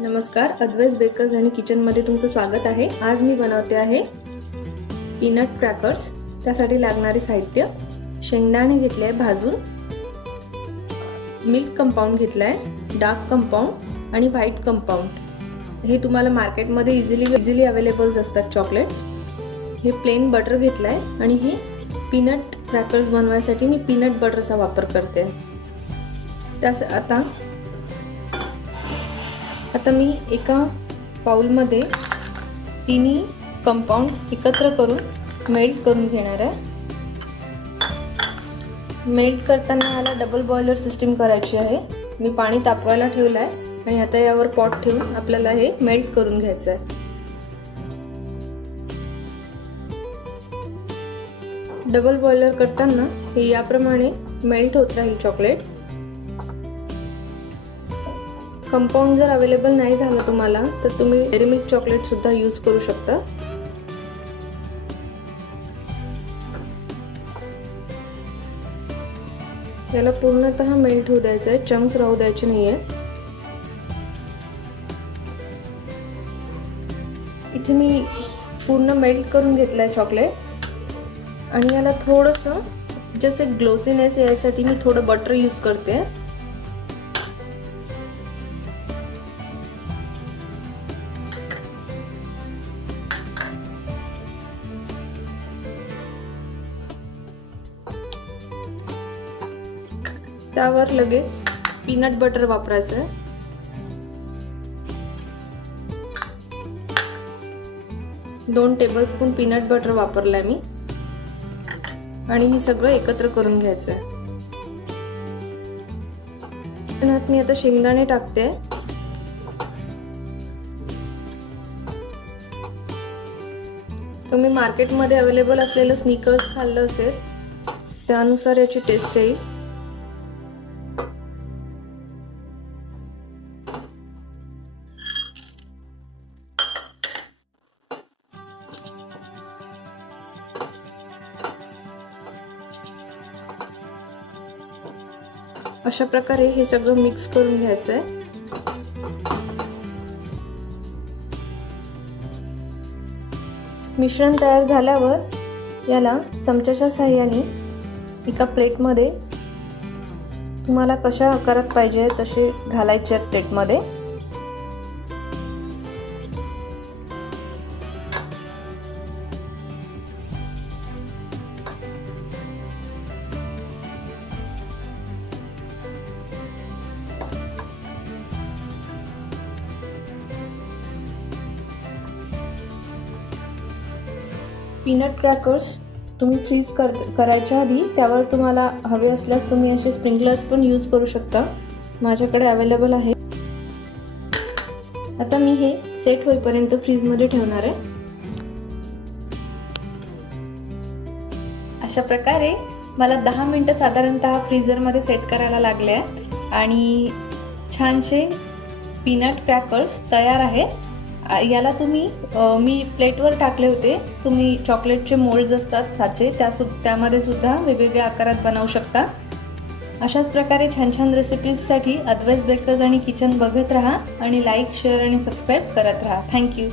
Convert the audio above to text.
नमस्कार, अद्वैस बेकर्स आणि किचनमध्ये तुमचं स्वागत आहे। आज मी बनवते आहे पीनट क्रॅकर्स। त्यासाठी लागणारे साहित्य: शेंगदाणे घेतले आहे भाजून, मिल्क कंपाऊंड घेतला आहे, डार्क कंपाऊंड आणि व्हाईट कंपाऊंड। हे तुम्हाला मार्केटमध्ये इझिली अवेलेबल असतात चॉकलेट्स। हे प्लेन बटर घेतला आहे आणि हे पीनट क्रॅकर्स बनवण्यासाठी मी पीनट बटरचा वापर करते। त्यास आता मी एका बाउलमध्ये तिन्ही कंपाऊंड एकत्र करून मेल्ट करून घेणार आहे। मेल्ट करताना याला डबल बॉयलर सिस्टीम करायची आहे। मी पाणी तापवायला ठेवलं आहे आणि आता यावर पॉट ठेवून आपल्याला हे मेल्ट करून घ्यायचं आहे। डबल बॉयलर करताना हे याप्रमाणे मेल्ट होत राहील चॉकलेट। कंपाऊंड जर अवेलेबल नाही झालं तुम्हाला तर तुम्ही डेअरी मिल्क चॉकलेट सुद्धा यूज करू शकता। याला पूर्णतः मेल्ट होऊ द्यायचं आहे, चंक्स राहू द्यायचे नाहीये। इथे मी पूर्ण मेल्ट करून घेतलाय चॉकलेट आणि याला थोडंसं जसे ग्लोसीनेस यासाठी मी थोडं बटर यूज करते। त्यावर लगेच पीनट बटर वापरायचं आहे। 2 टेबलस्पून पीनट बटर वापरलाय मी आणि हे सगळं एकत्र करून घ्यायचं आहे। यात मी आता शेंगदाणे टाकते। तुम्ही मार्केटमध्ये अवेलेबल असलेलं स्निकर्स खाल्लं असेल त्यानुसार याची टेस्ट येईल। अशा प्रकारे हे सगळं मिक्स करून घ्यायचं आहे। मिश्रण तयार झाल्यावर याला चमच्याच्या साहाय्याने एका प्लेटमध्ये तुम्हाला कशा आकारात पाहिजे तसे घालायचे आहेत प्लेटमध्ये। पीनट क्रॅकर्स तुम्ही फ्रीज करायच्या आधी त्यावर तुम्हाला हवे असल्यास तुम्ही असे स्प्रिंकलर्स पण यूज करू शकता। माझ्याकडे अवेलेबल आहे। आता मी हे सेट होईपर्यंत फ्रीजमध्ये ठेवणार आहे। अशा प्रकारे मला 10 मिनिटं साधारणतः फ्रीजरमध्ये सेट करायला लागले आहे आणि छानसे पीनट क्रॅकर्स तयार आहे। याला तुम्ही मी प्लेटवर टाकले होते। तुम्ही चॉकलेटचे मोल्ड्स असतात साचे त्यामध्ये सुद्धा वेगवेगळ्या आकारात बनवू शकता। अशाच प्रकारे छान छान रेसिपीजसाठी अद्वैस बेकर्स आणि किचन बघत राहा आणि लाईक, शेअर आणि सबस्क्राईब करत राहा। थँक्यू।